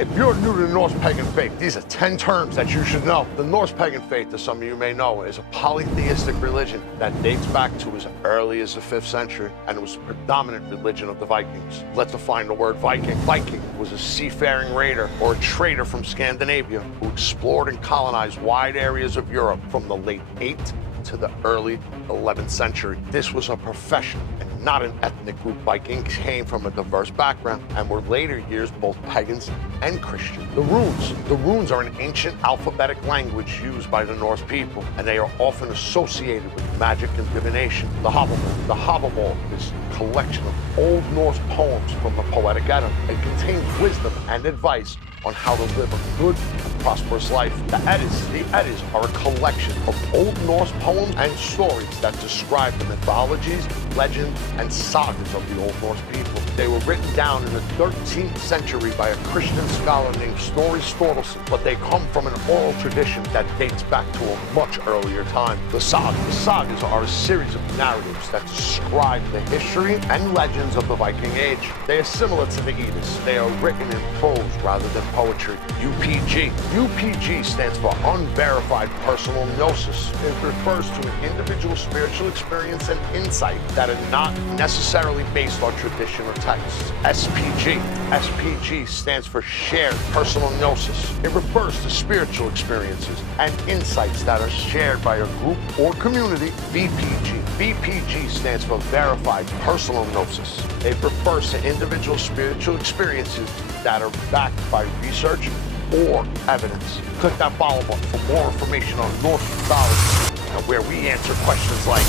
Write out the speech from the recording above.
If you're new to the Norse Pagan faith, these are 10 terms that you should know. The Norse Pagan faith, as some of you may know, is a polytheistic religion that dates back to as early as the 5th century, and it was the predominant religion of the Vikings. Let's define the word Viking. Viking was a seafaring raider or a trader from Scandinavia who explored and colonized wide areas of Europe from the late 8th to the early 11th century. This was a profession and not an ethnic group. Vikings came from a diverse background and were later years both pagans and Christian. The runes are an ancient alphabetic language used by the Norse people, and they are often associated with magic and divination. The HAVAMAL is a collection of Old Norse poems from the Poetic Edda. It contains wisdom and advice on how to live a good and prosperous life. The Eddas are a collection of Old Norse poems and stories that describe the mythologies, legends, and sagas of the Old Norse people. They were written down in the 13th century by a Christian scholar named Snorri Sturluson, but they come from an oral tradition that dates back to a much earlier time. The sagas are a series of narratives that describe the history and legends of the Viking Age. They are similar to the Eddas. They are written in prose rather than poetry. U.P.G. U.P.G stands for unverified personal gnosis. It refers to an individual spiritual experience and insight that are not necessarily based on tradition or texts. S.P.G. S.P.G stands for shared personal gnosis. It refers to spiritual experiences and insights that are shared by a group or community. V.P.G. V.P.G stands for verified personal gnosis. It refers to individual spiritual experiences that are backed by research or evidence. Click that follow button for more information on Norse mythology, where we answer questions like